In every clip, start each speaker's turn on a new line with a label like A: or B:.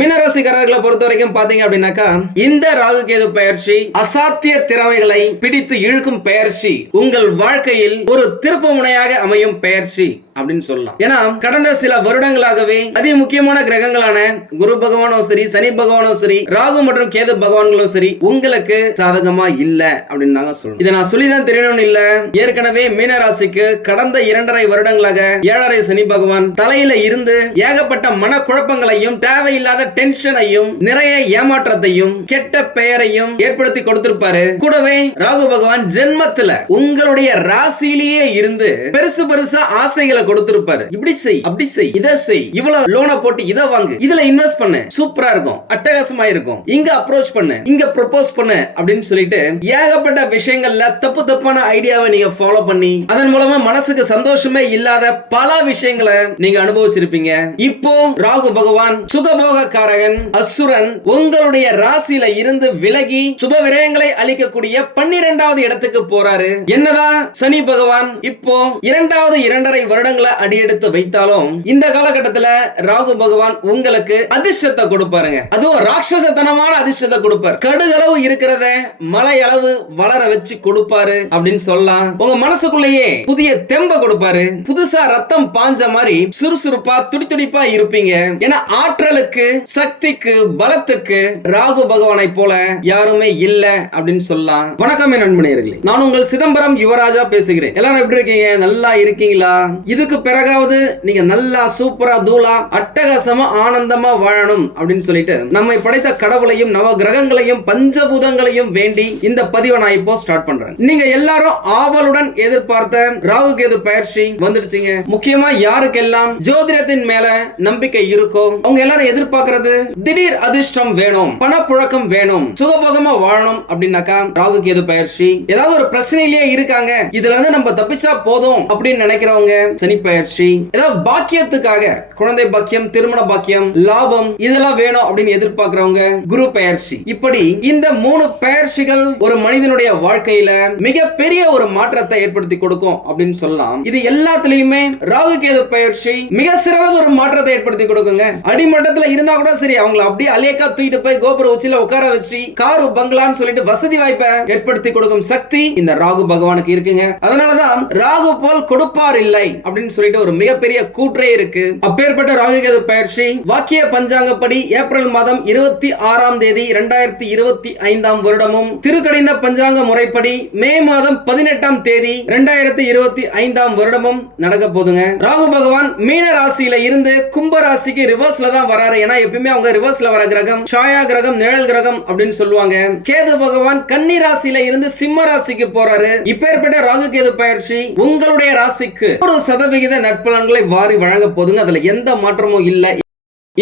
A: மீனராசிக்காரர்களை பொறுத்த வரைக்கும் பாத்தீங்க அப்படின்னாக்கா இந்த ராகு கேது பயிற்சி அசாத்திய திறமைகளை பிடித்து இழுக்கும் பயிற்சி உங்கள் வாழ்க்கையில் ஒரு திருப்பு முனையாக அமையும் பயிற்சி அப்படின்னு சொல்லலாம் ஏன்னா கடந்த சில வருடங்களாகவே அதி முக்கியமான கிரகங்களான குரு பகவானும் சரி சனி பகவானும் சரி ராகு மற்றும் கேது பகவான்களும் சரி உங்களுக்கு சாதகமா இல்ல அப்படின்னு தாங்க சொல்லணும் இதை நான் சொல்லிதான் தெரியணும்னு இல்ல ஏற்கனவே கடந்த இரண்டரை வருடங்களாக ஏழரை சனி பகவான் தலையில இருந்து ஏகப்பட்ட மன குழப்பங்களையும் தேவையில்லாத டென்ஷனையும் நிறைய ஏமாற்றத்தையும் கெட்ட பெயரையும் ஏற்படுத்தி கொடுத்திருப்பாரு கூடவே ராகு பகவான் ஜென்மத்துல உங்களுடைய ராசியிலேயே இருந்து பெருசு பெருசா ஆசைகளை கொடுத்திருப்பாரு இப்படி செய் அப்படி செய் செய் இவ்வளவு லோனை போட்டு இதை வாங்கு இதுல இன்வெஸ்ட் பண்ணு சூப்பரா இருக்கும் அட்டகாசமா இருக்கும் இங்க அப்ரோச் பண்ணு இங்க ப்ரொபோஸ் பண்ணு அப்படின்னு சொல்லிட்டு ஏகப்பட்ட விஷயங்கள்ல தப்பு தப்பான ஐடியாவை நீங்க ஃபாலோ பண்ணி அதன் மூலமா மனசுக்கு சந்தோஷமே இல்லாத பல விஷயங்களை நீங்க அனுபவிச்சிருப்பீங்க இப்போ ராகு பகவான் சுகபோக காரகன் அசுரன் உங்களுடைய ராசியில இருந்து விலகி சுப விரயங்களை அளிக்கக்கூடிய பன்னிரெண்டாவது இடத்துக்கு போறாரு என்னதான் சனி பகவான் இப்போ இரண்டாவது இரண்டரை வருட பணங்களை அடியெடுத்து வைத்தாலும் இந்த காலகட்டத்துல ராகு பகவான் உங்களுக்கு அதிர்ஷ்டத்தை கொடுப்பாருங்க அதுவும் ராட்சசத்தனமான அதிர்ஷ்டத்தை கொடுப்பார் கடுகளவு இருக்கிறத மலை அளவு வளர வச்சு கொடுப்பாரு அப்படின்னு சொல்லலாம் உங்க மனசுக்குள்ளேயே புதிய தெம்ப கொடுப்பாரு புதுசா ரத்தம் பாஞ்ச மாதிரி சுறுசுறுப்பா துடி துடிப்பா இருப்பீங்க ஏன்னா ஆற்றலுக்கு சக்திக்கு பலத்துக்கு ராகு பகவானை போல யாருமே இல்ல அப்படின்னு சொல்லலாம் வணக்கம் நண்பனே நான் உங்கள் சிதம்பரம் யுவராஜா பேசுகிறேன் எல்லாரும் எப்படி இருக்கீங்க நல்லா இருக்கீங்களா இது இதுக்கு பிறகாவது நீங்க நல்லா சூப்பரா தூளா அட்டகாசமா ஆனந்தமா வாழணும் அப்படின்னு சொல்லிட்டு நம்மை படைத்த கடவுளையும் நவ கிரகங்களையும் பஞ்சபூதங்களையும் வேண்டி இந்த பதிவை நான் இப்போ ஸ்டார்ட் பண்றேன் நீங்க எல்லாரும் ஆவலுடன் எதிர்பார்த்த ராகு கேது பயிற்சி வந்துடுச்சுங்க முக்கியமா யாருக்கெல்லாம் ஜோதிடத்தின் மேல நம்பிக்கை இருக்கோ அவங்க எல்லாரும் எதிர்பார்க்கறது திடீர் அதிர்ஷ்டம் வேணும் பணப்புழக்கம் வேணும் சுகபோகமா வாழணும் அப்படின்னாக்கா ராகு கேது பயிற்சி ஏதாவது ஒரு பிரச்சனையிலேயே இருக்காங்க இதுல இருந்து நம்ம தப்பிச்சா போதும் அப்படின்னு நினைக்கிறவங்க பயிற்சி ஏதாவது பாக்கியத்துக்காக குழந்தை பாக்கியம் திருமண பாக்கியம் லாபம் இதெல்லாம் வேணும் அப்படின்னு எதிர்பார்க்கிறவங்க குரு பயிற்சி இப்படி இந்த மூணு பயிற்சிகள் ஒரு மனிதனுடைய வாழ்க்கையில மிகப்பெரிய ஒரு மாற்றத்தை ஏற்படுத்தி கொடுக்கும் அப்படின்னு சொல்லலாம் இது எல்லாத்துலயுமே ராகு கேது பயிற்சி மிக சிறந்த ஒரு மாற்றத்தை ஏற்படுத்தி கொடுக்குங்க அடிமட்டத்துல இருந்தா கூட சரி அவங்களை அப்படியே அலேக்கா தூக்கிட்டு போய் கோபுர உச்சியில உட்கார வச்சு காரு பங்களான்னு சொல்லிட்டு வசதி வாய்ப்பை ஏற்படுத்தி கொடுக்கும் சக்தி இந்த ராகு பகவானுக்கு இருக்குங்க அதனாலதான் ராகு போல் கொடுப்பார் இல்லை அப்படின்னு அப்படின்னு சொல்லிட்டு ஒரு மிகப்பெரிய கூற்றே இருக்கு அப்பேற்பட்ட ராகுகேது பயிற்சி வாக்கிய பஞ்சாங்கப்படி ஏப்ரல் மாதம் இருபத்தி ஆறாம் தேதி இரண்டாயிரத்தி இருபத்தி ஐந்தாம் வருடமும் திருக்கடைந்த பஞ்சாங்க முறைப்படி மே மாதம் பதினெட்டாம் தேதி இரண்டாயிரத்தி இருபத்தி ஐந்தாம் வருடமும் நடக்க போதுங்க ராகு பகவான் மீன ராசியில இருந்து கும்ப ராசிக்கு ரிவர்ஸ்ல தான் வராரு ஏன்னா எப்பயுமே அவங்க ரிவர்ஸ்ல வர கிரகம் சாயா கிரகம் நிழல் கிரகம் அப்படின்னு சொல்லுவாங்க கேது பகவான் கன்னி ராசியில இருந்து சிம்ம ராசிக்கு போறாரு இப்பேற்பட்ட ராகு கேது பயிற்சி உங்களுடைய ராசிக்கு ஒரு சதவீதம் சதவிகித நட்பலன்களை வாரி வழங்க போதுங்க அதுல எந்த மாற்றமும் இல்லை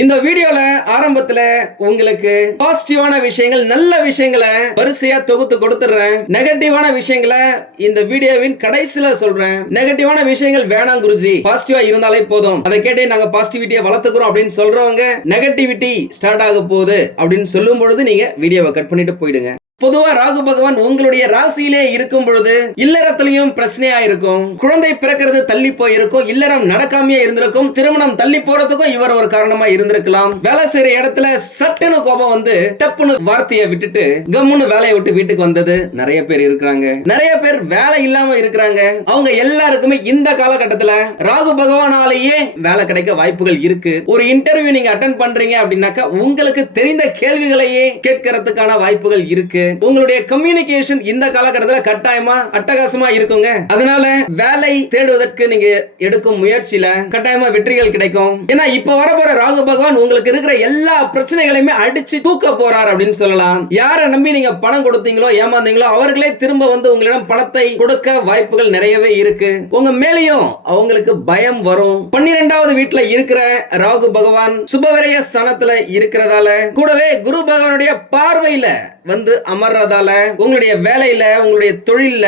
A: இந்த வீடியோல ஆரம்பத்துல உங்களுக்கு பாசிட்டிவான விஷயங்கள் நல்ல விஷயங்களை வரிசையா தொகுத்து கொடுத்துடுறேன் நெகட்டிவான விஷயங்களை இந்த வீடியோவின் கடைசியில சொல்றேன் நெகட்டிவான விஷயங்கள் வேணாம் குருஜி பாசிட்டிவா இருந்தாலே போதும் அதை கேட்டே நாங்க பாசிட்டிவிட்டியை வளர்த்துக்கிறோம் அப்படின்னு சொல்றவங்க நெகட்டிவிட்டி ஸ்டார்ட் ஆக போகுது அப்படின்னு சொல்லும் பொழுது நீங்க வீடியோவை கட் பண்ணிட்டு போயிடுங்க பொதுவா ராகு பகவான் உங்களுடைய ராசியிலே இருக்கும் பொழுது இல்லறத்திலையும் பிரச்சனையா இருக்கும் குழந்தை பிறக்கிறது தள்ளி போயிருக்கும் இல்லறம் நடக்காமையே இருந்திருக்கும் திருமணம் தள்ளி போறதுக்கும் இவர் ஒரு காரணமா இருந்திருக்கலாம் வேலை செய்யற இடத்துல சட்டுன்னு கோபம் வந்து டப்புன்னு வார்த்தையை விட்டுட்டு கம்முன்னு வேலையை விட்டு வீட்டுக்கு வந்தது நிறைய பேர் இருக்கிறாங்க நிறைய பேர் வேலை இல்லாம இருக்கிறாங்க அவங்க எல்லாருக்குமே இந்த காலகட்டத்துல ராகு பகவானாலேயே வேலை கிடைக்க வாய்ப்புகள் இருக்கு ஒரு இன்டர்வியூ நீங்க அட்டன் பண்றீங்க அப்படின்னாக்கா உங்களுக்கு தெரிந்த கேள்விகளையே கேட்கறதுக்கான வாய்ப்புகள் இருக்கு உங்களுடைய கம்யூனிகேஷன் இந்த காலகட்டத்தில் கட்டாயமா அட்டகாசமா இருக்குங்க அதனால வேலை தேடுவதற்கு நீங்க எடுக்கும் முயற்சியில கட்டாயமா வெற்றிகள் கிடைக்கும் ஏன்னா இப்ப வரப்போற ராகு பகவான் உங்களுக்கு இருக்கிற எல்லா பிரச்சனைகளையுமே அடிச்சு தூக்க போறார் அப்படின்னு சொல்லலாம் யாரை நம்பி நீங்க பணம் கொடுத்தீங்களோ ஏமாந்தீங்களோ அவர்களே திரும்ப வந்து உங்களிடம் பணத்தை கொடுக்க வாய்ப்புகள் நிறையவே இருக்கு உங்க மேலேயும் அவங்களுக்கு பயம் வரும் பன்னிரெண்டாவது வீட்டுல இருக்கிற ராகு பகவான் சுபவிரய ஸ்தானத்துல இருக்கிறதால கூடவே குரு பகவானுடைய பார்வையில வந்து அமர்றதால உங்களுடைய வேலையில உங்களுடைய தொழில்ல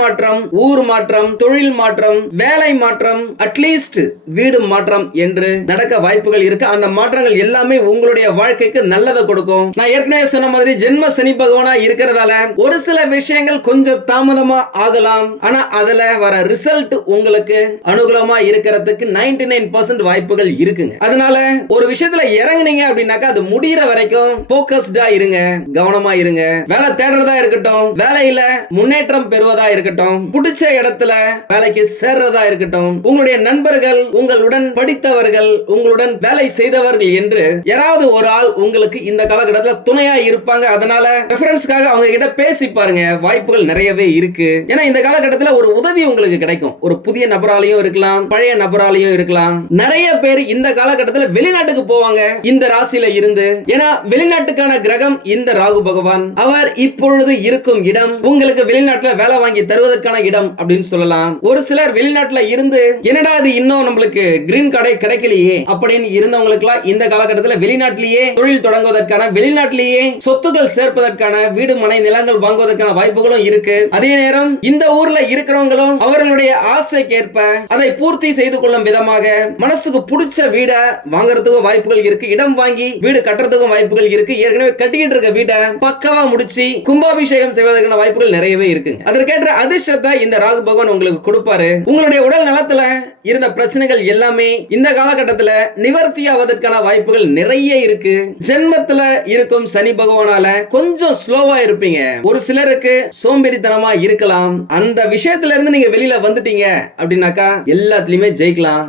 A: மாற்றம் ஊர் மாற்றம் தொழில் மாற்றம் வேலை மாற்றம் அட்லீஸ்ட் வீடு மாற்றம் என்று நடக்க வாய்ப்புகள் இருக்கு அந்த மாற்றங்கள் எல்லாமே உங்களுடைய வாழ்க்கைக்கு நல்லதை கொடுக்கும் நான் ஏற்கனவே சொன்ன மாதிரி ஜென்ம சனி பகவானா இருக்கிறதால ஒரு சில விஷயங்கள் கொஞ்சம் தாமதமா ஆகலாம் ஆனா அதுல வர ரிசல்ட் உங்களுக்கு அனுகூலமா இருக்கிறதுக்கு நைன்டி நைன் பர்சன்ட் வாய்ப்புகள் இருக்குங்க அதனால ஒரு விஷயத்துல இறங்குனீங்க அப்படின்னாக்கா அது முடியற வரைக்கும் போக்கஸ்டா இருங்க கவனம் ஆர்வமா இருங்க வேலை தேடுறதா இருக்கட்டும் வேலையில முன்னேற்றம் பெறுவதா இருக்கட்டும் பிடிச்ச இடத்துல வேலைக்கு சேர்றதா இருக்கட்டும் உங்களுடைய நண்பர்கள் உங்களுடன் படித்தவர்கள் உங்களுடன் வேலை செய்தவர்கள் என்று யாராவது ஒரு ஆள் உங்களுக்கு இந்த காலகட்டத்தில் துணையா இருப்பாங்க அதனால ரெஃபரன்ஸ்க்காக அவங்க கிட்ட பேசி பாருங்க வாய்ப்புகள் நிறையவே இருக்கு ஏன்னா இந்த காலகட்டத்தில் ஒரு உதவி உங்களுக்கு கிடைக்கும் ஒரு புதிய நபராலையும் இருக்கலாம் பழைய நபராலையும் இருக்கலாம் நிறைய பேர் இந்த காலகட்டத்தில் வெளிநாட்டுக்கு போவாங்க இந்த ராசியில இருந்து ஏன்னா வெளிநாட்டுக்கான கிரகம் இந்த ராகு பகவான் அவர் இப்பொழுது இருக்கும் இடம் உங்களுக்கு வெளிநாட்டுல வேலை வாங்கி தருவதற்கான இடம் அப்படின்னு சொல்லலாம் ஒரு சிலர் வெளிநாட்டுல இருந்து என்னடா இது இன்னும் நம்மளுக்கு கிரீன் கார்டை கிடைக்கலையே அப்படின்னு இருந்தவங்களுக்கு இந்த காலகட்டத்தில் வெளிநாட்டிலேயே தொழில் தொடங்குவதற்கான வெளிநாட்டிலேயே சொத்துக்கள் சேர்ப்பதற்கான வீடு மனை நிலங்கள் வாங்குவதற்கான வாய்ப்புகளும் இருக்கு அதே நேரம் இந்த ஊர்ல இருக்கிறவங்களும் அவர்களுடைய ஆசைக்கேற்ப அதை பூர்த்தி செய்து கொள்ளும் விதமாக மனசுக்கு பிடிச்ச வீட வாங்குறதுக்கும் வாய்ப்புகள் இருக்கு இடம் வாங்கி வீடு கட்டுறதுக்கும் வாய்ப்புகள் இருக்கு ஏற்கனவே கட்டிக்கிட்டு இருக்க வீட்டை பக்கவா முடிச்சு கும்பாபிஷேகம் செய்வதற்கான வாய்ப்புகள் நிறையவே இருக்குங்க அதற்கேற்ற அதிர்ஷ்டத்தை இந்த ராகு பகவான் உங்களுக்கு கொடுப்பாரு உங்களுடைய உடல் நலத்துல இருந்த பிரச்சனைகள் எல்லாமே இந்த காலகட்டத்தில் நிவர்த்தி ஆவதற்கான வாய்ப்புகள் நிறைய இருக்கு ஜென்மத்துல இருக்கும் சனி பகவானால கொஞ்சம் ஸ்லோவா இருப்பீங்க ஒரு சிலருக்கு சோம்பேறித்தனமா இருக்கலாம் அந்த விஷயத்துல இருந்து நீங்க வெளியில வந்துட்டீங்க அப்படின்னாக்கா எல்லாத்துலயுமே ஜெயிக்கலாம்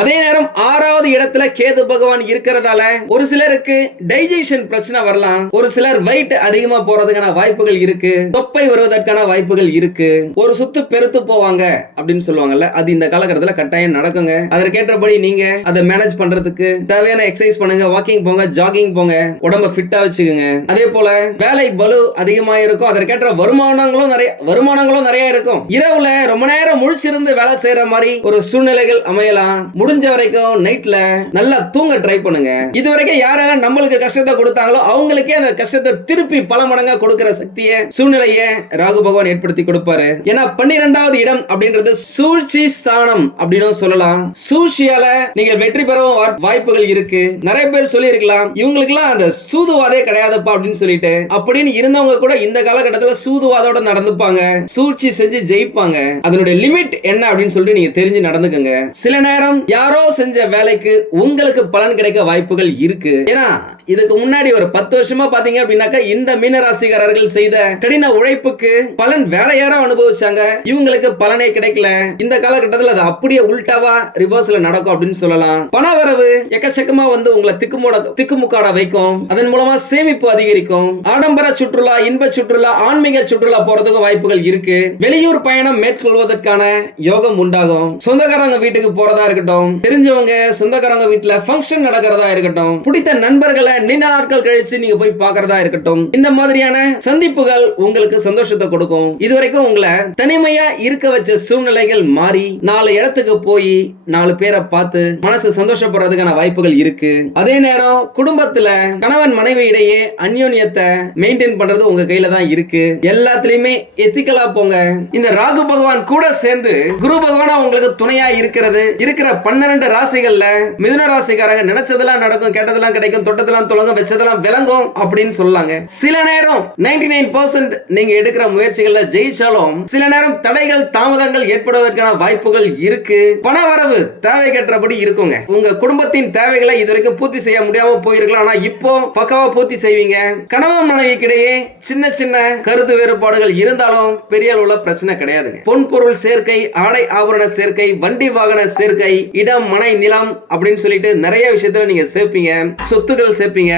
A: அதே நேரம் ஆறாவது இடத்துல கேது பகவான் இருக்கிறதால ஒரு சிலருக்கு டைஜஷன் பிரச்சனை வரலாம் ஒரு சிலர் வெயிட் அதிகமா போறதுக்கான வாய்ப்புகள் இருக்கு தொப்பை வருவதற்கான வாய்ப்புகள் இருக்கு ஒரு சுத்து பெருத்து போவாங்க அப்படின்னு சொல்லுவாங்கல்ல அது இந்த காலகட்டத்தில் கட்டாயம் நடக்குங்க அதற்கேற்றபடி நீங்க அதை மேனேஜ் பண்றதுக்கு தேவையான எக்ஸசைஸ் பண்ணுங்க வாக்கிங் போங்க ஜாகிங் போங்க உடம்ப ஃபிட்டா வச்சுக்கோங்க அதே போல வேலை பலு அதிகமா இருக்கும் அதற்கேற்ற வருமானங்களும் நிறைய வருமானங்களும் நிறைய இருக்கும் இரவுல ரொம்ப நேரம் முழிச்சிருந்து வேலை செய்யற மாதிரி ஒரு சூழ்நிலைகள் அமையலாம் முடிஞ்ச வரைக்கும் நைட்ல நல்லா தூங்க ட்ரை பண்ணுங்க இது வரைக்கும் யாரெல்லாம் நம்மளுக்கு கஷ்டத்தை கொடுத்தாங்களோ அவங்களுக்கே அந்த கஷ்டத்தை திருப்பி பல மடங்கா கொடுக்கிற சக்தியை சூழ்நிலைய ராகு பகவான் ஏற்படுத்தி கொடுப்பாரு ஏன்னா பன்னிரெண்டாவது இடம் அப்படின்றது சூழ்ச்சி ஸ்தானம் அப்படின்னு சொல்லலாம் சூழ்ச்சியால நீங்க வெற்றி பெறவும் வாய்ப்புகள் இருக்கு நிறைய பேர் சொல்லி இருக்கலாம் இவங்களுக்கு அந்த சூதுவாதே கிடையாதுப்பா அப்படின்னு சொல்லிட்டு அப்படின்னு இருந்தவங்க கூட இந்த காலகட்டத்தில் சூதுவாதோட நடந்துப்பாங்க சூழ்ச்சி செஞ்சு ஜெயிப்பாங்க அதனுடைய லிமிட் என்ன அப்படின்னு சொல்லிட்டு நீங்க தெரிஞ்சு நடந்துக்கங்க சில நேரம் யாரோ செஞ்ச வேலைக்கு உங்களுக்கு பலன் கிடைக்க வாய்ப்புகள் இருக்கு ஏன்னா இதுக்கு முன்னாடி ஒரு பத்து வருஷமா பாத்தீங்க அப்படின்னாக்கா இந்த மீனராசிகாரர்கள் செய்த கடின உழைப்புக்கு பலன் வேற யாரோ அனுபவிச்சாங்க இவங்களுக்கு பலனே கிடைக்கல இந்த காலகட்டத்தில் அது அப்படியே உல்டாவா ரிவர்ஸ்ல நடக்கும் அப்படின்னு சொல்லலாம் பண வரவு எக்கச்சக்கமா வந்து உங்களை திக்குமோட திக்குமுக்காட வைக்கும் அதன் மூலமா சேமிப்பு அதிகரிக்கும் ஆடம்பர சுற்றுலா இன்ப சுற்றுலா ஆன்மீக சுற்றுலா போறதுக்கு வாய்ப்புகள் இருக்கு வெளியூர் பயணம் மேற்கொள்வதற்கான யோகம் உண்டாகும் சொந்தக்காரங்க வீட்டுக்கு போறதா இருக்கட்டும் இருக்கட்டும் தெரிஞ்சவங்க சொந்தக்காரங்க வீட்டுல ஃபங்க்ஷன் நடக்கிறதா இருக்கட்டும் பிடித்த நண்பர்களை நீண்ட நாட்கள் கழிச்சு நீங்க போய் பாக்குறதா இருக்கட்டும் இந்த மாதிரியான சந்திப்புகள் உங்களுக்கு சந்தோஷத்தை கொடுக்கும் இது வரைக்கும் உங்களை தனிமையா இருக்க வச்ச சூழ்நிலைகள் மாறி நாலு இடத்துக்கு போய் நாலு பேரை பார்த்து மனசு சந்தோஷப்படுறதுக்கான வாய்ப்புகள் இருக்கு அதே நேரம் குடும்பத்துல கணவன் மனைவி இடையே அந்யோன்யத்தை மெயின்டைன் பண்றது உங்க கையில தான் இருக்கு எல்லாத்துலயுமே எத்திக்கலா போங்க இந்த ராகு பகவான் கூட சேர்ந்து குரு பகவானா உங்களுக்கு துணையா இருக்கிறது இருக்கிற பன்னிரண்டு ராசிகள்ல மிதுன ராசிக்காரங்க நினைச்சதெல்லாம் நடக்கும் கேட்டதெல்லாம் கிடைக்கும் தொட்டதெல்லாம் தொடங்க வச்சதெல்லாம் விளங்கும் அப்படின்னு சொல்லாங்க சில நேரம் நைன்டி நைன் பர்சன்ட் நீங்க எடுக்கிற முயற்சிகள்ல ஜெயிச்சாலும் சில நேரம் தடைகள் தாமதங்கள் ஏற்படுவதற்கான வாய்ப்புகள் இருக்கு பண வரவு தேவை கேட்டபடி இருக்குங்க உங்க குடும்பத்தின் தேவைகளை இது பூர்த்தி செய்ய முடியாம போயிருக்கலாம் ஆனா இப்போ பக்கவா பூர்த்தி செய்வீங்க கணவன் மனைவிக்கிடையே சின்ன சின்ன கருத்து வேறுபாடுகள் இருந்தாலும் பெரிய அளவுல பிரச்சனை கிடையாதுங்க பொன் பொருள் சேர்க்கை ஆடை ஆபரண சேர்க்கை வண்டி வாகன சேர்க்கை இடம் மனை நிலம் அப்படின்னு சொல்லிட்டு நிறைய விஷயத்துல நீங்க சேர்ப்பீங்க சொத்துக்கள் சேர்ப்பீங்க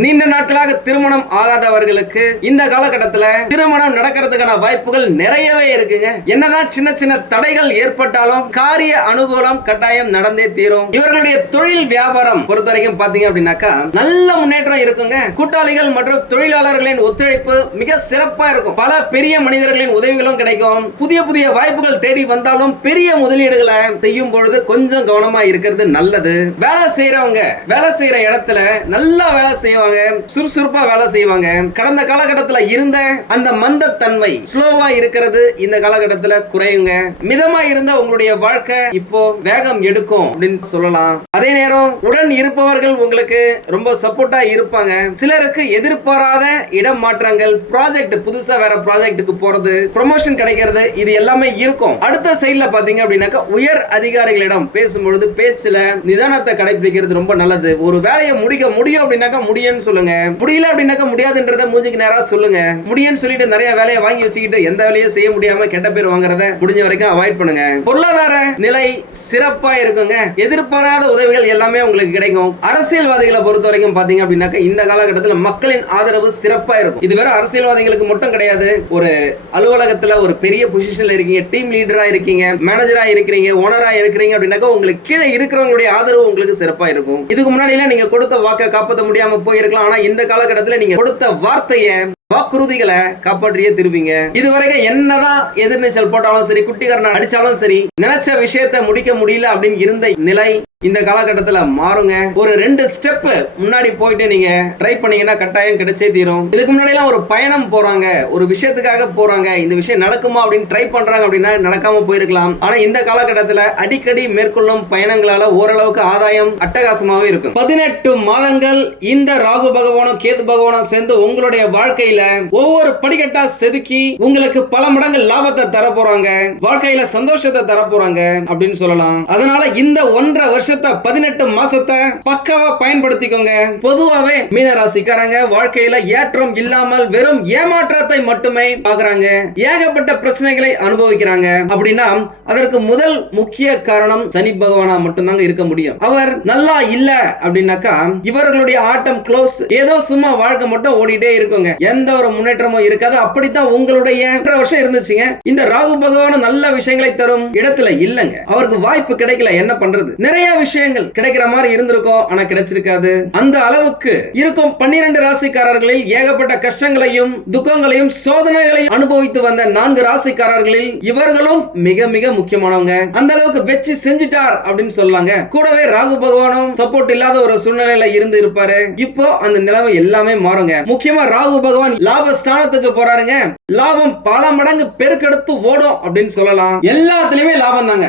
A: நீண்ட நாட்களாக திருமணம் ஆகாதவர்களுக்கு இந்த காலகட்டத்துல திருமணம் நடக்கிறதுக்கான வாய்ப்புகள் நிறையவே இருக்குங்க என்னதான் சின்ன சின்ன தடைகள் ஏற்பட்டாலும் காரிய அனுகூலம் கட்டாயம் நடந்தே தீரும் இவர்களுடைய தொழில் வியாபாரம் பொறுத்த வரைக்கும் பாத்தீங்க அப்படின்னாக்கா நல்ல முன்னேற்றம் இருக்குங்க கூட்டாளிகள் மற்றும் தொழிலாளர்களின் ஒத்துழைப்பு மிக சிறப்பா இருக்கும் பல பெரிய மனிதர்களின் உதவிகளும் கிடைக்கும் புதிய புதிய வாய்ப்புகள் தேடி வந்தாலும் பெரிய முதலீடுகளை செய்யும் பொழுது கொஞ்சம் கவனமா இருக்கிறது நல்லது வேலை செய்யறவங்க வேலை செய்யற இடத்துல நல்லா வேலை செய்ய செய்வாங்க சுறுசுறுப்பா வேலை செய்வாங்க கடந்த காலகட்டத்தில் இருந்த அந்த மந்தத்தன்மை ஸ்லோவா இருக்கிறது இந்த காலகட்டத்தில் குறையுங்க மிதமா இருந்த உங்களுடைய வாழ்க்கை இப்போ வேகம் எடுக்கும் அப்படின்னு சொல்லலாம் அதே நேரம் உடன் இருப்பவர்கள் உங்களுக்கு ரொம்ப சப்போர்ட்டா இருப்பாங்க சிலருக்கு எதிர்பாராத இடம் மாற்றங்கள் ப்ராஜெக்ட் புதுசா வேற ப்ராஜெக்டுக்கு போறது ப்ரொமோஷன் கிடைக்கிறது இது எல்லாமே இருக்கும் அடுத்த சைட்ல பாத்தீங்க அப்படின்னாக்கா உயர் அதிகாரிகளிடம் பேசும்பொழுது பேசல நிதானத்தை கடைபிடிக்கிறது ரொம்ப நல்லது ஒரு வேலையை முடிக்க முடியும் அப்படின்னாக்கா முடியும்னு சொல்லுங்க முடியல அப்படின்னாக்கா முடியாதுன்றத மூஞ்சிக்கு நேரா சொல்லுங்க முடியும்னு சொல்லிட்டு நிறைய வேலையை வாங்கி வச்சுக்கிட்டு எந்த வேலையும் செய்ய முடியாம கெட்ட பேர் வாங்குறத முடிஞ்ச வரைக்கும் அவாய்ட் பண்ணுங்க பொருளாதார நிலை சிறப்பா இருக்குங்க எதிர்பாராத உதவி தகவல்கள் எல்லாமே உங்களுக்கு கிடைக்கும் அரசியல்வாதிகளை பொறுத்த வரைக்கும் பாத்தீங்க அப்படின்னாக்க இந்த காலகட்டத்தில் மக்களின் ஆதரவு சிறப்பா இருக்கும் இது வேற அரசியல்வாதிகளுக்கு மட்டும் கிடையாது ஒரு அலுவலகத்துல ஒரு பெரிய பொசிஷன்ல இருக்கீங்க டீம் லீடரா இருக்கீங்க மேனேஜரா இருக்கிறீங்க ஓனரா இருக்கிறீங்க அப்படின்னாக்க உங்களுக்கு கீழே இருக்கிறவங்களுடைய ஆதரவு உங்களுக்கு சிறப்பா இருக்கும் இதுக்கு முன்னாடி எல்லாம் நீங்க கொடுத்த வாக்கை காப்பாற்ற முடியாம போயிருக்கலாம் ஆனா இந்த காலகட்டத்தில் நீங்க கொடுத்த வார்த்தையை வாக்குறுதிகளை காப்பாற்றியே திரும்பிங்க இதுவரைக்கும் என்னதான் எதிர்நீச்சல் போட்டாலும் சரி குட்டிகரணம் அடிச்சாலும் சரி நினைச்ச விஷயத்த முடிக்க முடியல அப்படின்னு இருந்த நிலை இந்த காலகட்டத்தில் மாறுங்க ஒரு ரெண்டு ஸ்டெப் முன்னாடி போயிட்டு நீங்க ட்ரை பண்ணீங்கன்னா கட்டாயம் கிடைச்சே தீரும் இதுக்கு முன்னாடி எல்லாம் ஒரு பயணம் போறாங்க ஒரு விஷயத்துக்காக போறாங்க இந்த விஷயம் நடக்குமா அப்படின்னு ட்ரை பண்றாங்க அப்படின்னா நடக்காம போயிருக்கலாம் ஆனா இந்த காலகட்டத்தில் அடிக்கடி மேற்கொள்ளும் பயணங்களால ஓரளவுக்கு ஆதாயம் அட்டகாசமாகவே இருக்கும் பதினெட்டு மாதங்கள் இந்த ராகு பகவானும் கேது பகவானும் சேர்ந்து உங்களுடைய வாழ்க்கையில ஒவ்வொரு படிக்கட்டா செதுக்கி உங்களுக்கு பல மடங்கு லாபத்தை தர போறாங்க வாழ்க்கையில சந்தோஷத்தை தர போறாங்க அப்படின்னு சொல்லலாம் அதனால இந்த ஒன்றரை வருஷம் வருஷத்தை பதினெட்டு மாசத்தை பக்கவா பயன்படுத்திக்கோங்க பொதுவாவே மீனராசிக்காரங்க வாழ்க்கையில ஏற்றம் இல்லாமல் வெறும் ஏமாற்றத்தை மட்டுமே பாக்குறாங்க ஏகப்பட்ட பிரச்சனைகளை அனுபவிக்கிறாங்க அப்படின்னா அதற்கு முதல் முக்கிய காரணம் சனி பகவானா மட்டும்தாங்க இருக்க முடியும் அவர் நல்லா இல்ல அப்படின்னாக்கா இவர்களுடைய ஆட்டம் க்ளோஸ் ஏதோ சும்மா வாழ்க்கை மட்டும் ஓடிட்டே இருக்குங்க எந்த ஒரு முன்னேற்றமும் இருக்காது அப்படித்தான் உங்களுடைய வருஷம் இருந்துச்சுங்க இந்த ராகு பகவான் நல்ல விஷயங்களை தரும் இடத்துல இல்லைங்க அவருக்கு வாய்ப்பு கிடைக்கல என்ன பண்றது நிறைய விஷயங்கள் கிடைக்கிற மாதிரி இருந்திருக்கும் ஆனா கிடைச்சிருக்காது அந்த அளவுக்கு இருக்கும் பன்னிரண்டு ராசிக்காரர்களில் ஏகப்பட்ட கஷ்டங்களையும் துக்கங்களையும் சோதனைகளையும் அனுபவித்து வந்த நான்கு ராசிக்காரர்களில் இவர்களும் மிக மிக முக்கியமானவங்க அந்த அளவுக்கு வெச்சு செஞ்சுட்டார் அப்படின்னு சொல்லாங்க கூடவே ராகு பகவானும் சப்போர்ட் இல்லாத ஒரு சூழ்நிலையில இருந்து இருப்பாரு இப்போ அந்த நிலைமை எல்லாமே மாறுங்க முக்கியமா ராகு பகவான் லாபஸ்தானத்துக்கு போறாருங்க லாபம் பல மடங்கு பெருக்கெடுத்து ஓடும் அப்படின்னு சொல்லலாம் எல்லாத்துலயுமே லாபம் தாங்க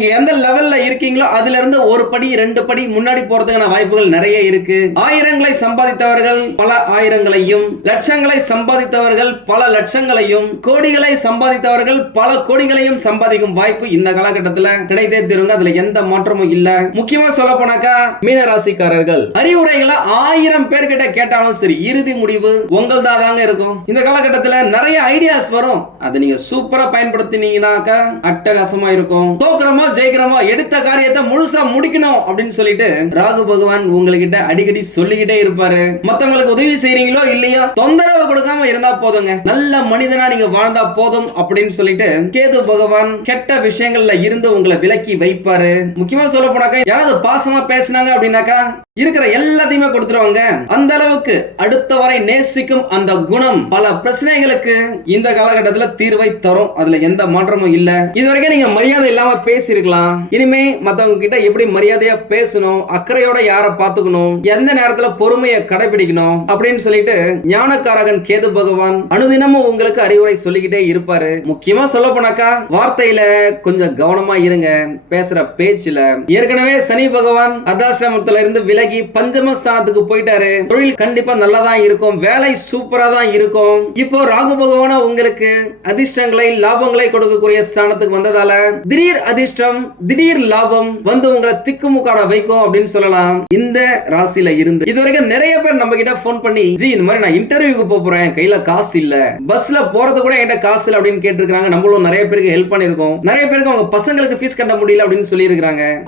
A: நீங்க எந்த லெவல்ல இருக்கீங்களோ அதுல இருந்து ஒரு படி ரெண்டு படி முன்னாடி போறதுக்கான வாய்ப்புகள் நிறைய இருக்கு ஆயிரங்களை சம்பாதித்தவர்கள் பல ஆயிரங்களையும் லட்சங்களை சம்பாதித்தவர்கள் பல லட்சங்களையும் கோடிகளை சம்பாதித்தவர்கள் பல கோடிகளையும் சம்பாதிக்கும் வாய்ப்பு இந்த காலகட்டத்தில் கிடைத்தே தருங்க அதுல எந்த மாற்றமும் இல்ல முக்கியமா சொல்ல போனாக்கா மீனராசிக்காரர்கள் அறிவுரைகளை ஆயிரம் பேர் கிட்ட கேட்டாலும் சரி இறுதி முடிவு உங்கள் தாங்க இருக்கும் இந்த காலகட்டத்தில் நிறைய ஐடியாஸ் வரும் அதை நீங்க சூப்பரா பயன்படுத்தினீங்கன்னாக்கா அட்டகாசமா இருக்கும் தோக்குறமா எவ்வளவு ஜெயிக்கிறோமோ எடுத்த காரியத்தை முழுசா முடிக்கணும் அப்படின்னு சொல்லிட்டு ராகு பகவான் உங்ககிட்ட அடிக்கடி சொல்லிக்கிட்டே இருப்பாரு மத்தவங்களுக்கு உதவி செய்யறீங்களோ இல்லையோ தொந்தரவு கொடுக்காம இருந்தா போதுங்க நல்ல மனிதனா நீங்க வாழ்ந்தா போதும் அப்படின்னு சொல்லிட்டு கேது பகவான் கெட்ட விஷயங்கள்ல இருந்து உங்களை விலக்கி வைப்பாரு முக்கியமா சொல்ல போனாக்கா யாராவது பாசமா பேசினாங்க அப்படின்னாக்கா இருக்கிற எல்லாத்தையுமே கொடுத்துருவாங்க அந்த அளவுக்கு அடுத்த வரை நேசிக்கும் அந்த குணம் பல பிரச்சனைகளுக்கு இந்த காலகட்டத்தில் தீர்வை தரும் அதுல எந்த மாற்றமும் இல்ல இதுவரைக்கும் நீங்க மரியாதை இல்லாம பேசி தெரிஞ்சிருக்கலாம் இனிமே மத்தவங்க கிட்ட எப்படி மரியாதையா பேசணும் அக்கறையோட யார பாத்துக்கணும் எந்த நேரத்துல பொறுமையை கடைபிடிக்கணும் அப்படின்னு சொல்லிட்டு ஞானக்காரகன் கேது பகவான் அனுதினமும் உங்களுக்கு அறிவுரை சொல்லிக்கிட்டே இருப்பாரு முக்கியமா சொல்ல போனாக்கா வார்த்தையில கொஞ்சம் கவனமா இருங்க பேசுற பேச்சுல ஏற்கனவே சனி பகவான் அதாசிரமத்துல இருந்து விலகி பஞ்சம ஸ்தானத்துக்கு போயிட்டாரு தொழில் கண்டிப்பா நல்லாதான் இருக்கும் வேலை சூப்பரா தான் இருக்கும் இப்போ ராகு பகவான உங்களுக்கு அதிர்ஷ்டங்களை லாபங்களை கொடுக்கக்கூடிய ஸ்தானத்துக்கு வந்ததால திடீர் அதிர்ஷ்டம் பணம் திடீர் லாபம் வந்து உங்களை திக்குமுக்காட வைக்கும் அப்படின்னு சொல்லலாம் இந்த ராசியில இருந்து இது வரைக்கும் நிறைய பேர் நம்ம கிட்ட போன் பண்ணி ஜி இந்த மாதிரி நான் இன்டர்வியூக்கு போறேன் கையில காசு இல்ல பஸ்ல போறது கூட என்கிட்ட காசு இல்ல அப்படின்னு கேட்டிருக்காங்க நம்மளும் நிறைய பேருக்கு ஹெல்ப் பண்ணிருக்கோம் நிறைய பேருக்கு அவங்க பசங்களுக்கு ஃபீஸ் கட்ட முடியல அப்படின்னு சொல்லி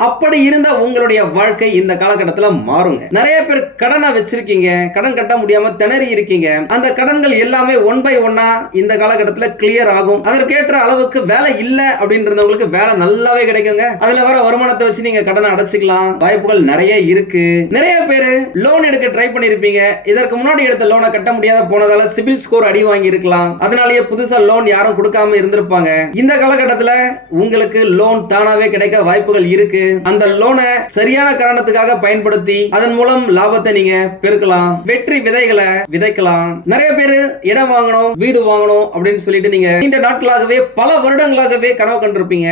A: அப்படி இருந்த உங்களுடைய வாழ்க்கை இந்த காலகட்டத்துல மாறுங்க நிறைய பேர் கடனை வச்சிருக்கீங்க கடன் கட்ட முடியாம திணறி இருக்கீங்க அந்த கடன்கள் எல்லாமே ஒன் பை ஒன்னா இந்த காலகட்டத்துல கிளியர் ஆகும் அதற்கேற்ற அளவுக்கு வேலை இல்ல அப்படின்றவங்களுக்கு வேலை நல்லாவே கிடைக்குங்க அதுல வர வருமானத்தை வச்சு நீங்க கடனை அடைச்சிக்கலாம் வாய்ப்புகள் நிறைய இருக்கு நிறைய பேரு லோன் எடுக்க ட்ரை பண்ணிருப்பீங்க இதற்கு முன்னாடி எடுத்த லோனை கட்ட முடியாத போனதால சிபில் ஸ்கோர் அடி வாங்கி இருக்கலாம் அதனாலேயே புதுசா லோன் யாரும் கொடுக்காம இருந்திருப்பாங்க இந்த காலகட்டத்துல உங்களுக்கு லோன் தானாவே கிடைக்க வாய்ப்புகள் இருக்கு அந்த லோனை சரியான காரணத்துக்காக பயன்படுத்தி அதன் மூலம் லாபத்தை நீங்க பெருக்கலாம் வெற்றி விதைகளை விதைக்கலாம் நிறைய பேரு இடம் வாங்கணும் வீடு வாங்கணும் அப்படின்னு சொல்லிட்டு நீங்க நீண்ட நாட்களாகவே பல வருடங்களாகவே கனவு கண்டிருப்பீங்க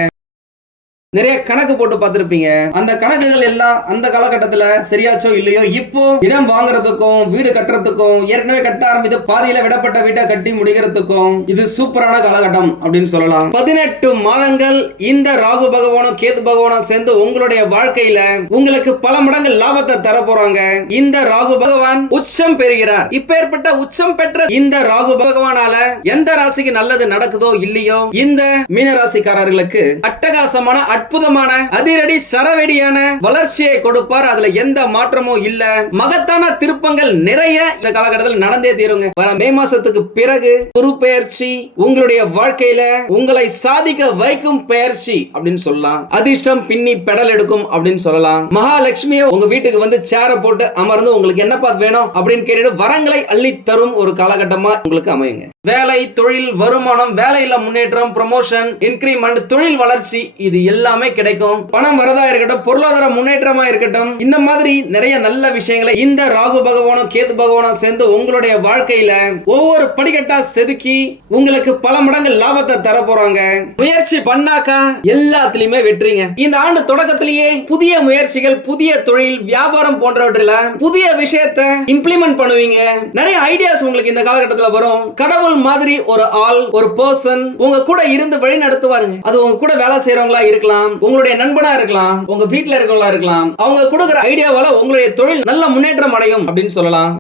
A: நிறைய கணக்கு போட்டு பார்த்துருப்பீங்க அந்த கணக்குகள் எல்லாம் அந்த காலகட்டத்துல சரியாச்சோ இல்லையோ இப்போ இடம் வாங்குறதுக்கும் வீடு கட்டுறதுக்கும் ஏற்கனவே கட்ட ஆரம்பித்து பாதியில விடப்பட்ட வீட்டை கட்டி முடிக்கிறதுக்கும் இது சூப்பரான காலகட்டம் அப்படின்னு சொல்லலாம் பதினெட்டு மாதங்கள் இந்த ராகு பகவானும் கேது பகவானும் சேர்ந்து உங்களுடைய வாழ்க்கையில உங்களுக்கு பல மடங்கு லாபத்தை தர போறாங்க இந்த ராகு பகவான் உச்சம் பெறுகிறார் இப்ப ஏற்பட்ட உச்சம் பெற்ற இந்த ராகு பகவானால எந்த ராசிக்கு நல்லது நடக்குதோ இல்லையோ இந்த மீன ராசிக்காரர்களுக்கு அட்டகாசமான அற்புதமான அதிரடி சரவெடியான வளர்ச்சியை கொடுப்பார் அதுல எந்த மாற்றமும் இல்ல மகத்தான திருப்பங்கள் நிறைய இந்த காலகட்டத்தில் நடந்தே தீருங்க மே மாசத்துக்கு பிறகு குரு பெயர்ச்சி உங்களுடைய வாழ்க்கையில உங்களை சாதிக்க வைக்கும் பெயர்ச்சி அப்படின்னு சொல்லலாம் அதிர்ஷ்டம் பின்னி பெடல் எடுக்கும் அப்படின்னு சொல்லலாம் மகாலட்சுமியை உங்க வீட்டுக்கு வந்து சேர போட்டு அமர்ந்து உங்களுக்கு என்னப்பா வேணும் அப்படின்னு கேட்டுட்டு வரங்களை அள்ளி தரும் ஒரு காலகட்டமா உங்களுக்கு அமையுங்க வேலை தொழில் வருமானம் வேலையில முன்னேற்றம் ப்ரமோஷன் இன்க்ரீமெண்ட் தொழில் வளர்ச்சி இது எல்லாமே கிடைக்கும் பணம் வரதா இருக்கட்டும் பொருளாதார முன்னேற்றமா இருக்கட்டும் இந்த மாதிரி நிறைய நல்ல விஷயங்களை இந்த ராகு பகவானும் கேது பகவானும் சேர்ந்து உங்களுடைய வாழ்க்கையில ஒவ்வொரு படிக்கட்டா செதுக்கி உங்களுக்கு பல மடங்கு லாபத்தை தர போறாங்க முயற்சி பண்ணாக்கா எல்லாத்திலயுமே வெற்றிங்க இந்த ஆண்டு தொடக்கத்திலேயே புதிய முயற்சிகள் புதிய தொழில் வியாபாரம் போன்றவற்றில புதிய விஷயத்தை இம்ப்ளிமெண்ட் பண்ணுவீங்க நிறைய ஐடியாஸ் உங்களுக்கு இந்த காலகட்டத்தில் வரும் கடவுள் கடவுள் மாதிரி ஒரு ஆள் ஒரு பர்சன் உங்க கூட இருந்து வழி நடத்துவாருங்க அது உங்க கூட வேலை செய்யறவங்களா இருக்கலாம் உங்களுடைய நண்பனா இருக்கலாம் உங்க வீட்டுல இருக்கவங்களா இருக்கலாம் அவங்க கொடுக்குற ஐடியாவால உங்களுடைய தொழில் நல்ல முன்னேற்றம் அடையும் அப்படின்னு சொல்லலாம்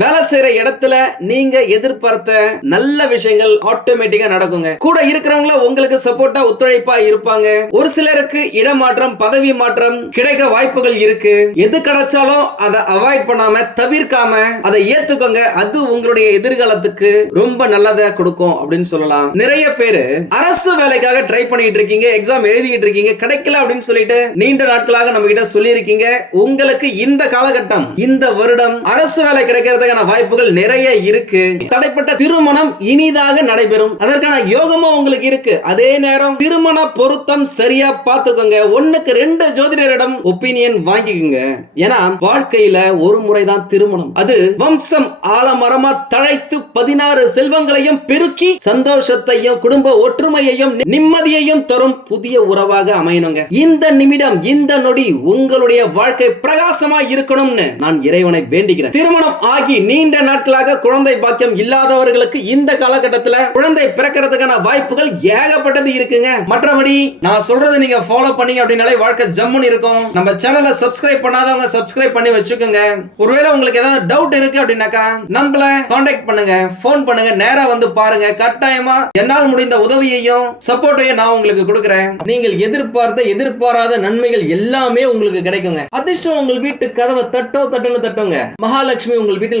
A: வேலை செய்யற இடத்துல நீங்க எதிர்பார்த்த நல்ல விஷயங்கள் ஆட்டோமேட்டிக்கா நடக்குங்க கூட இருக்கிறவங்கள உங்களுக்கு சப்போர்ட்டா ஒத்துழைப்பா இருப்பாங்க ஒரு சிலருக்கு இடமாற்றம் பதவி மாற்றம் கிடைக்க வாய்ப்புகள் இருக்கு எது கிடைச்சாலும் அதை அவாய்ட் பண்ணாம தவிர்க்காம அதை ஏத்துக்கோங்க அது உங்களுடைய எதிர்காலத்துக்கு ரொம்ப நல்லதை கொடுக்கும் அப்படின்னு சொல்லலாம் நிறைய பேரு அரசு வேலைக்காக ட்ரை பண்ணிட்டு இருக்கீங்க எக்ஸாம் எழுதிட்டு இருக்கீங்க கிடைக்கல அப்படின்னு சொல்லிட்டு நீண்ட நாட்களாக நம்ம கிட்ட சொல்லியிருக்கீங்க உங்களுக்கு இந்த காலகட்டம் இந்த வருடம் அரசு வேலை கிடைக்கிறது நடக்கிறதுக்கான வாய்ப்புகள் நிறைய இருக்கு தடைப்பட்ட திருமணம் இனிதாக நடைபெறும் அதற்கான யோகமும் உங்களுக்கு இருக்கு அதே நேரம் திருமண பொருத்தம் சரியா பார்த்துக்கோங்க ஒண்ணுக்கு ரெண்டு ஜோதிடரிடம் ஒப்பீனியன் வாங்கிக்கோங்க ஏன்னா வாழ்க்கையில ஒரு முறைதான் திருமணம் அது வம்சம் ஆலமரமா தழைத்து பதினாறு செல்வங்களையும் பெருக்கி சந்தோஷத்தையும் குடும்ப ஒற்றுமையையும் நிம்மதியையும் தரும் புதிய உறவாக அமையணுங்க இந்த நிமிடம் இந்த நொடி உங்களுடைய வாழ்க்கை பிரகாசமா இருக்கணும்னு நான் இறைவனை வேண்டுகிறேன் திருமணம் ஆகி ஆகி நீண்ட நாட்களாக குழந்தை பாக்கியம் இல்லாதவர்களுக்கு இந்த காலகட்டத்தில் குழந்தை பிறக்கிறதுக்கான வாய்ப்புகள் ஏகப்பட்டது இருக்குங்க மற்றபடி நான் சொல்றதை நீங்க ஃபாலோ பண்ணீங்க அப்படின்னாலே வாழ்க்கை ஜம்முன்னு இருக்கும் நம்ம சேனலை சப்ஸ்கிரைப் பண்ணாதவங்க சப்ஸ்கிரைப் பண்ணி வச்சுக்கோங்க ஒருவேளை உங்களுக்கு ஏதாவது டவுட் இருக்கு அப்படின்னாக்கா நம்மள கான்டாக்ட் பண்ணுங்க ஃபோன் பண்ணுங்க நேரா வந்து பாருங்க கட்டாயமா என்னால் முடிந்த உதவியையும் சப்போர்ட்டையும் நான் உங்களுக்கு கொடுக்குறேன் நீங்கள் எதிர்பார்த்த எதிர்பாராத நன்மைகள் எல்லாமே உங்களுக்கு கிடைக்குங்க அதிர்ஷ்டம் உங்கள் வீட்டு கதவை தட்டோ தட்டுன்னு தட்டுங்க மகாலட்சுமி உங்கள் வீட்டில்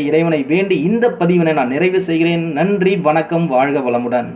A: இறைவனை வேண்டி இந்த பதிவினை நான் நிறைவு செய்கிறேன் நன்றி வணக்கம் வாழ்க வளமுடன்